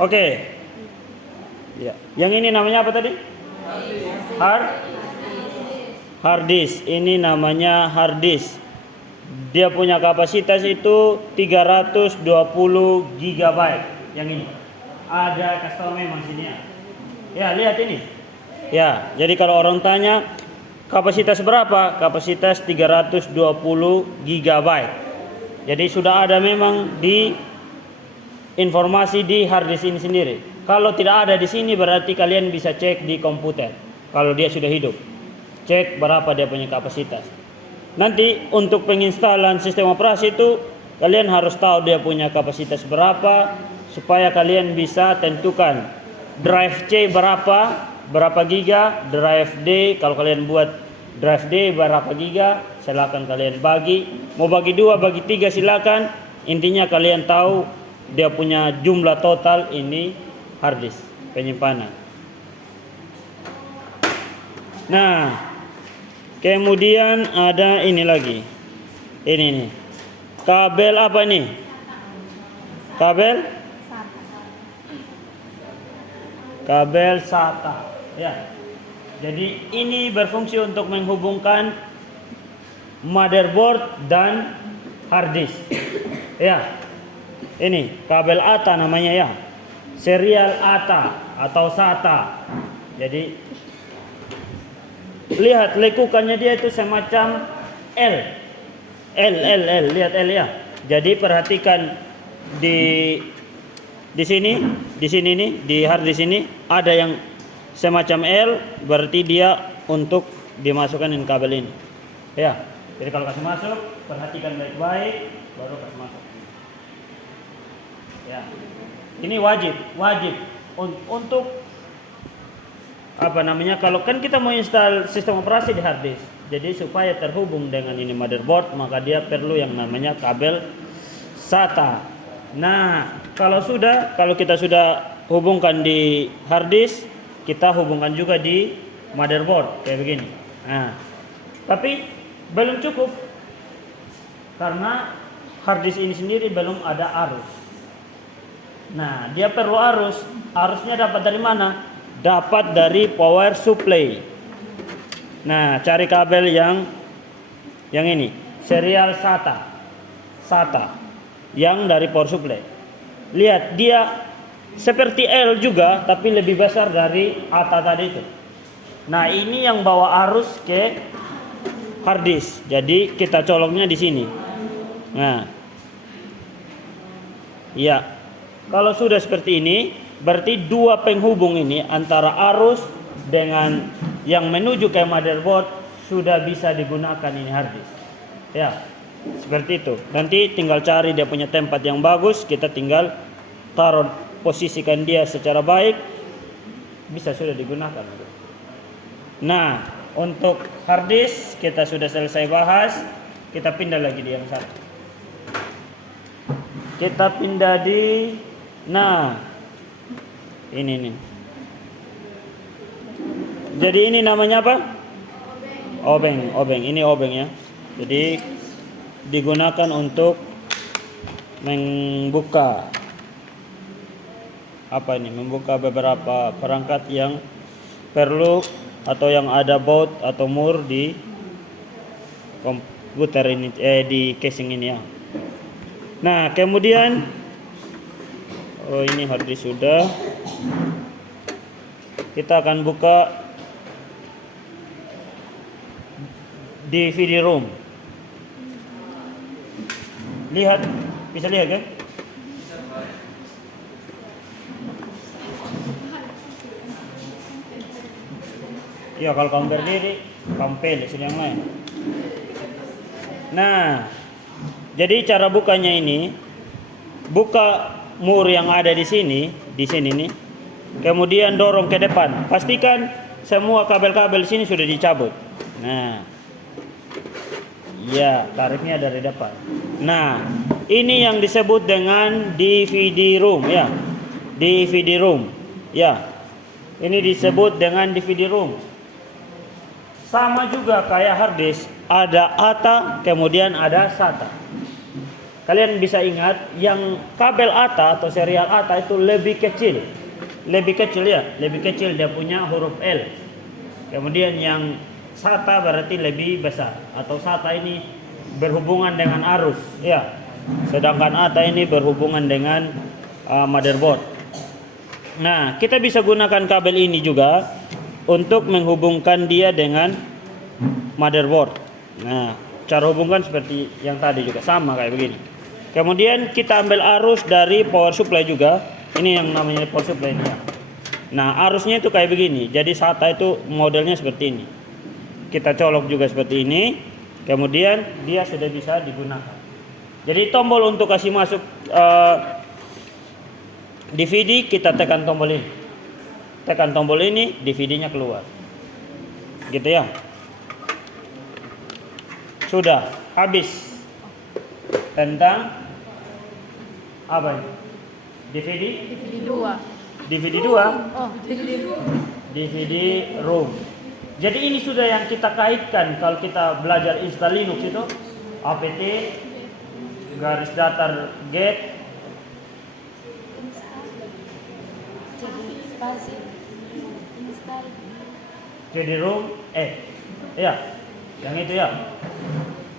Oke. Ya. Yang ini namanya apa tadi? Hard disk. Ini namanya hard disk. Dia punya kapasitas itu 320 GB. Yang ini. Ada custom memang sini ya. Ya, lihat ini. Ya, jadi kalau orang tanya kapasitas berapa? Kapasitas 320 GB. Jadi sudah ada memang di informasi di hard disk ini sendiri. Kalau tidak ada di sini berarti kalian bisa cek di komputer. Kalau dia sudah hidup, cek berapa dia punya kapasitas. Nanti untuk penginstalan sistem operasi itu kalian harus tahu dia punya kapasitas berapa supaya kalian bisa tentukan drive C berapa giga, drive D kalau kalian buat drive D berapa giga, silakan kalian bagi. Mau bagi 2, bagi 3 silakan. Intinya kalian tahu dia punya jumlah total ini hard disk penyimpanan. Nah, kemudian ada ini lagi. Ini nih. Kabel apa nih? Kabel SATA. Ya. Jadi ini berfungsi untuk menghubungkan motherboard dan hard disk. Ya. Ini kabel ATA namanya ya. Serial ATA atau SATA. Jadi lihat lekukannya dia itu semacam L. Lihat L ya. Jadi perhatikan di sini nih di hard disk ini ada yang semacam L, berarti dia untuk dimasukkan in kabel ini. Ya. Jadi kalau kasih masuk, perhatikan baik-baik baru kasih masuk. Ya. Ini wajib untuk apa namanya, kalau kan kita mau install sistem operasi di hard disk. Jadi supaya terhubung dengan ini motherboard, maka dia perlu yang namanya kabel SATA. Nah, kalau kita sudah hubungkan di hard disk, kita hubungkan juga di motherboard kayak begini. Nah, tapi belum cukup karena hard disk ini sendiri belum ada arus. Nah, dia perlu arus. Arusnya dapat dari mana? Dapat dari power supply. Nah, cari kabel yang ini, serial SATA yang dari power supply. Lihat, dia seperti L juga tapi lebih besar dari ATA tadi itu. Nah, ini yang bawa arus ke hard disk. Jadi kita coloknya di sini. Nah, ya. Kalau sudah seperti ini, berarti dua penghubung ini antara arus dengan yang menuju ke motherboard sudah bisa digunakan ini hard disk. Ya, seperti itu. Nanti tinggal cari dia punya tempat yang bagus, kita tinggal taruh, posisikan dia secara baik, bisa sudah digunakan. Nah, untuk hard disk kita sudah selesai bahas, kita pindah lagi di yang satu. Kita pindah di ini nih. Jadi ini namanya apa? Obeng. Ini obeng ya. Jadi digunakan untuk membuka membuka beberapa perangkat yang perlu atau yang ada baut atau mur di komputer ini, di casing ini ya. Nah, kemudian ini hard disk sudah. Kita akan buka DVD room. Lihat, bisa lihat kan? Ya, kalau kamu berdiri, kampel sini yang lain. Nah, jadi cara bukanya ini, buka mur yang ada di sini nih. Kemudian dorong ke depan. Pastikan semua kabel-kabel sini sudah dicabut. Nah, ya, tariknya dari depan. Nah, ini yang disebut dengan DVD room ya. DVD room. Ya. Ini disebut dengan DVD room. Sama juga kayak hard disk, ada ATA, kemudian ada SATA. kalian bisa ingat yang kabel ATA atau serial ATA itu lebih kecil. Lebih kecil ya, lebih kecil dia punya huruf L. Kemudian yang SATA berarti lebih besar, atau SATA ini berhubungan dengan arus ya. Sedangkan ATA ini berhubungan dengan motherboard. Nah, kita bisa gunakan kabel ini juga untuk menghubungkan dia dengan motherboard. Nah, cara hubungkan seperti yang tadi juga sama kayak begini. Kemudian kita ambil arus dari power supply juga. Ini yang namanya power supply ini ya. Nah, arusnya itu kayak begini. Jadi SATA itu modelnya seperti ini. Kita colok juga seperti ini. Kemudian dia sudah bisa digunakan. Jadi tombol untuk kasih masuk DVD, kita tekan tombol ini. Tekan tombol ini, DVD-nya keluar. Gitu ya. Sudah habis tentang apa ini? DVD 2. DVD 2 Oh, DVD room. Jadi ini sudah yang kita kaitkan kalau kita belajar install Linux itu apt garis datar get spasi install. CD-ROM ya, yang itu ya.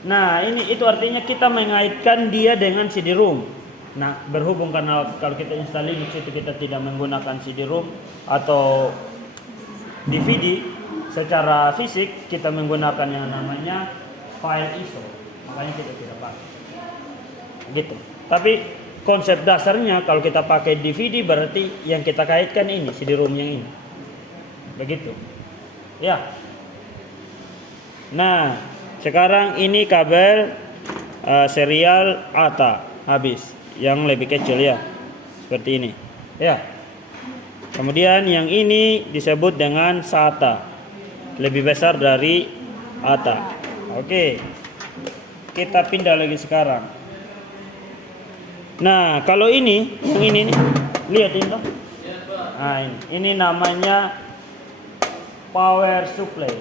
Nah, itu artinya kita mengaitkan dia dengan CD-ROM. Nah, berhubung karena kalau kita install Linux itu kita tidak menggunakan CD-ROM atau DVD secara fisik, kita menggunakan yang namanya file ISO. Makanya kita tidak pakai. Gitu. Tapi konsep dasarnya kalau kita pakai DVD berarti yang kita kaitkan ini CD-ROM yang ini. Begitu. Ya. Nah, sekarang ini kabel serial ATA habis, yang lebih kecil ya. Seperti ini. Ya. Kemudian yang ini disebut dengan SATA. Lebih besar dari ATA. Oke. Kita pindah lagi sekarang. Nah, kalau ini, yang ini nih, lihat ini toh. Nah, ini namanya power supply.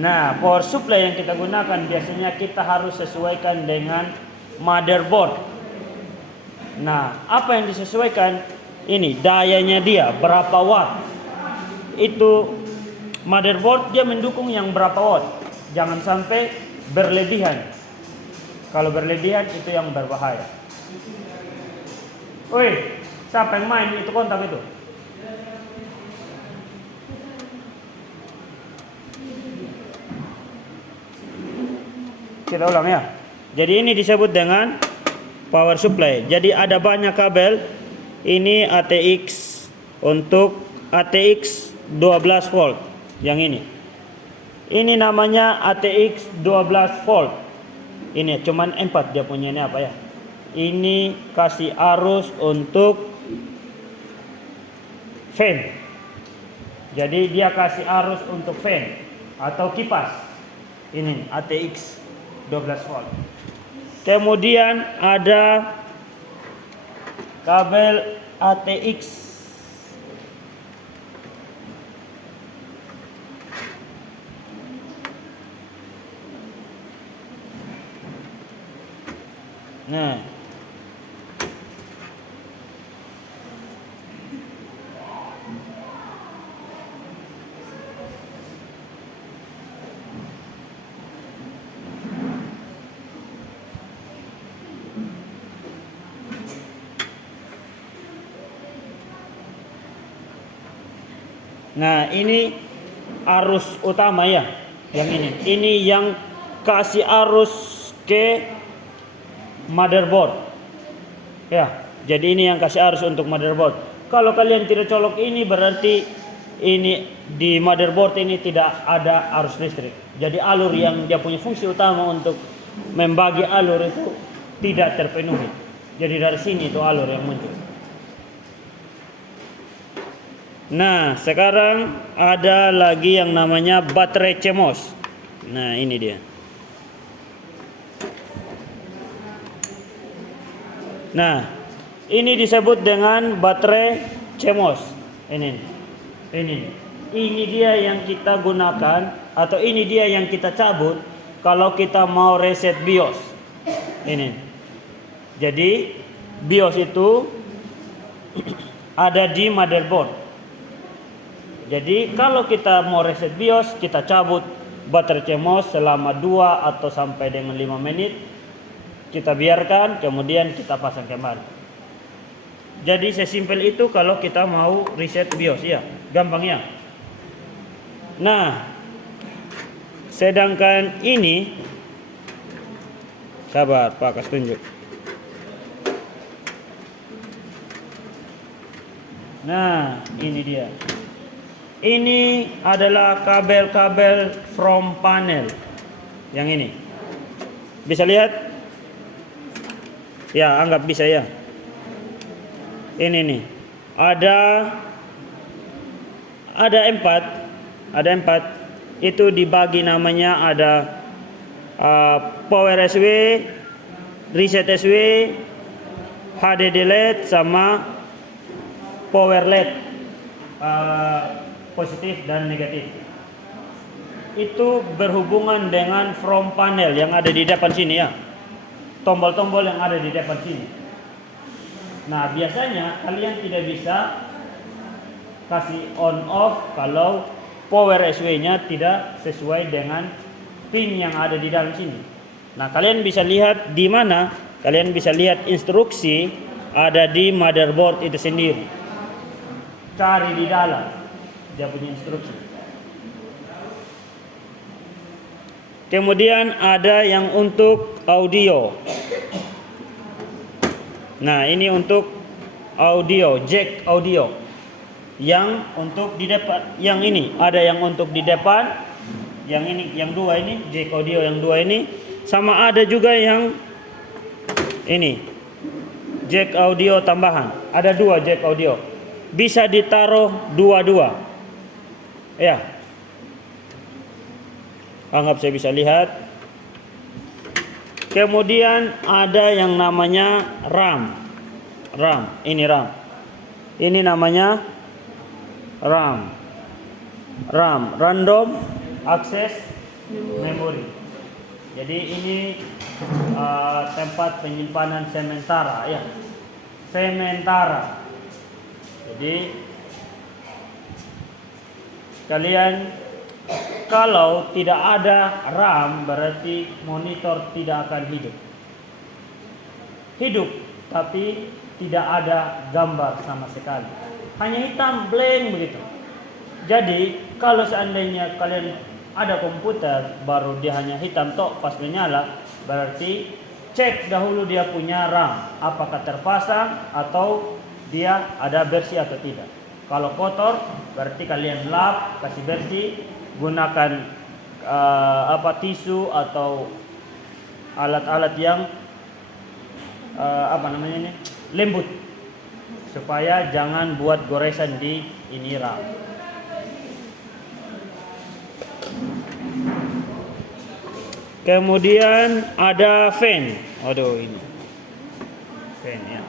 Nah, power supply yang kita gunakan biasanya kita harus sesuaikan dengan motherboard. Nah, apa yang disesuaikan? Ini dayanya dia berapa watt. Itu motherboard dia mendukung yang berapa watt. Jangan sampai berlebihan. Kalau berlebihan itu yang berbahaya. Woi, siapa yang main itu kontak itu? Kita ulang ya. Jadi ini disebut dengan power supply. Jadi ada banyak kabel. Ini ATX untuk ATX 12 volt. Yang ini. Ini namanya ATX 12 volt. Ini cuman 4 dia punya, ini apa ya? Ini kasih arus untuk fan. Jadi dia kasih arus untuk fan atau kipas. Ini ATX 12 volt. Kemudian ada kabel ATX Nah, ini arus utama ya, yang ini. Ini yang kasih arus ke motherboard. Ya, jadi ini yang kasih arus untuk motherboard. Kalau kalian tidak colok ini berarti ini di motherboard ini tidak ada arus listrik. Jadi alur yang dia punya fungsi utama untuk membagi alur itu tidak terpenuhi. Jadi dari sini itu alur yang muncul. Nah, sekarang ada lagi yang namanya baterai CMOS. Nah, ini dia. Nah, ini disebut dengan baterai CMOS. Ini dia yang kita gunakan atau ini dia yang kita cabut kalau kita mau reset BIOS. Ini. Jadi BIOS itu ada di motherboard. Jadi kalau kita mau reset BIOS, kita cabut baterai CMOS selama 2 atau sampai dengan 5 menit. Kita biarkan, kemudian kita pasang kembali. Jadi sesimpel itu kalau kita mau reset BIOS ya, gampang ya. Nah, sedangkan ini, sabar Pak, kasih tunjuk. Nah, ini dia. Ini adalah kabel-kabel from panel. Yang ini. Bisa lihat? Ya, anggap bisa ya. Ini nih. Ada 4. Itu dibagi namanya ada power SW, reset SW, HDD LED sama power LED, positif dan negatif. Itu berhubungan dengan from panel yang ada di depan sini ya. Tombol-tombol yang ada di depan sini. Nah, biasanya kalian tidak bisa kasih on off kalau power SW-nya tidak sesuai dengan pin yang ada di dalam sini. Nah, kalian bisa lihat di mana? Kalian bisa lihat instruksi ada di motherboard itu sendiri. Cari di dalam dia punya instruksi. Kemudian ada yang untuk audio. Nah, ini untuk audio, jack audio. Yang untuk di depan, yang ini ada yang untuk di depan, yang ini, yang 2 ini, jack audio yang 2 ini, sama ada juga yang ini, jack audio tambahan. Ada 2 jack audio. Bisa ditaruh dua-dua. Ya. Anggap saya bisa lihat. Kemudian ada yang namanya RAM. Ini RAM. Ini namanya RAM. Random Access Memory. Jadi ini tempat penyimpanan sementara ya. Sementara. Jadi kalian kalau tidak ada RAM berarti monitor tidak akan hidup. Hidup tapi tidak ada gambar sama sekali. Hanya hitam blank begitu. Jadi kalau seandainya kalian ada komputer baru dia hanya hitam tok pas menyala, berarti cek dahulu dia punya RAM apakah terpasang atau dia ada bersih atau tidak. Kalau kotor berarti kalian lap, kasih bersih, gunakan tisu atau alat-alat yang lembut supaya jangan buat goresan di ini RAM. Kemudian ada fan. Aduh, ini fan ya.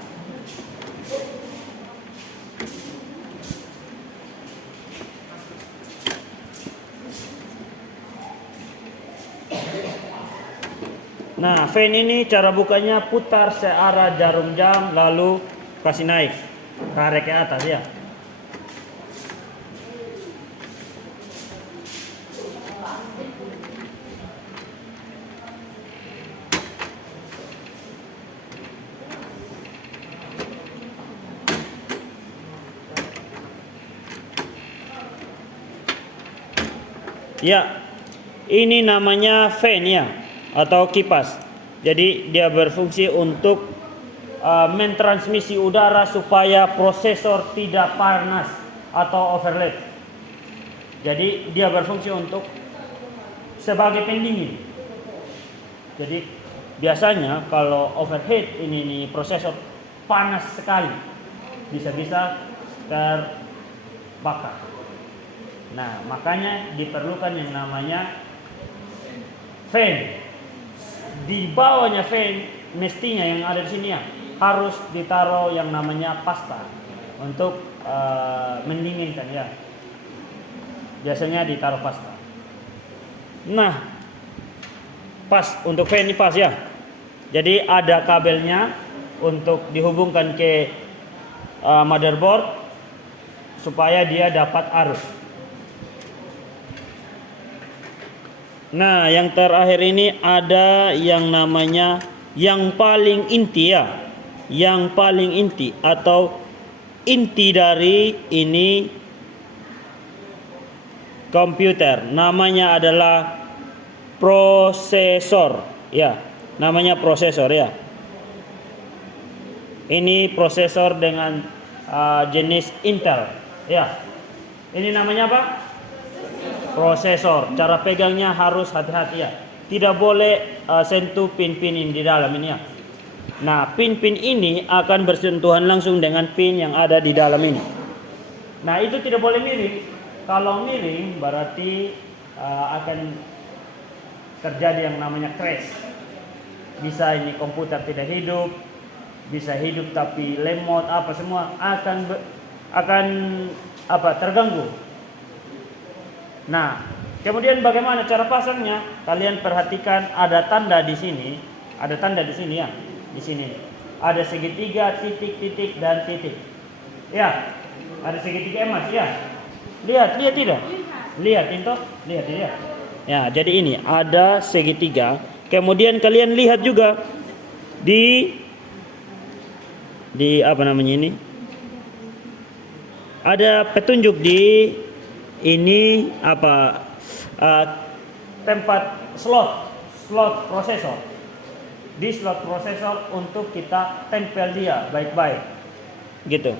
Nah, fan ini cara bukanya putar searah jarum jam lalu kasih naik, tarik ke atas ya. Ya, ini namanya fan ya, atau kipas. Jadi dia berfungsi untuk mentransmisi udara supaya prosesor tidak panas atau overload. Jadi dia berfungsi untuk sebagai pendingin. Jadi biasanya kalau overheat ini prosesor panas sekali, bisa-bisa terbakar. Nah, makanya diperlukan yang namanya fan. Di bawahnya fan mestinya yang ada di sini ya harus ditaruh yang namanya pasta untuk mendinginkan ya. Biasanya ditaruh pasta. Nah, pas untuk fan ini pas ya. Jadi ada kabelnya untuk dihubungkan ke motherboard supaya dia dapat arus. Nah, yang terakhir ini ada yang namanya yang paling inti ya. Yang paling inti atau inti dari ini komputer. Namanya adalah prosesor ya. Namanya prosesor ya. Ini prosesor dengan jenis Intel ya. Ini namanya apa? Prosesor. Cara pegangnya harus hati-hati ya. Tidak boleh sentuh pin-pin ini di dalam ini ya. Nah, pin-pin ini akan bersentuhan langsung dengan pin yang ada di dalam ini. Nah, itu tidak boleh miring. Kalau miring berarti akan terjadi yang namanya crash. Bisa ini komputer tidak hidup, bisa hidup tapi lemot apa semua akan terganggu. Nah, kemudian bagaimana cara pasangnya? Kalian perhatikan ada tanda di sini, ada tanda di sini ya. Di sini ada segitiga, titik, dan titik. Ya, ada segitiga emas ya. Lihat tidak? Lihat itu, lihat. Ya, jadi ini ada segitiga. Kemudian kalian lihat juga di apa namanya ini? Ada petunjuk di ini tempat slot prosesor. Di slot prosesor untuk kita tempel dia baik-baik gitu.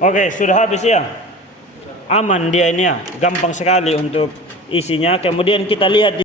Oke, sudah habis ya. Aman dia ini ya, gampang sekali untuk isinya. Kemudian kita lihat di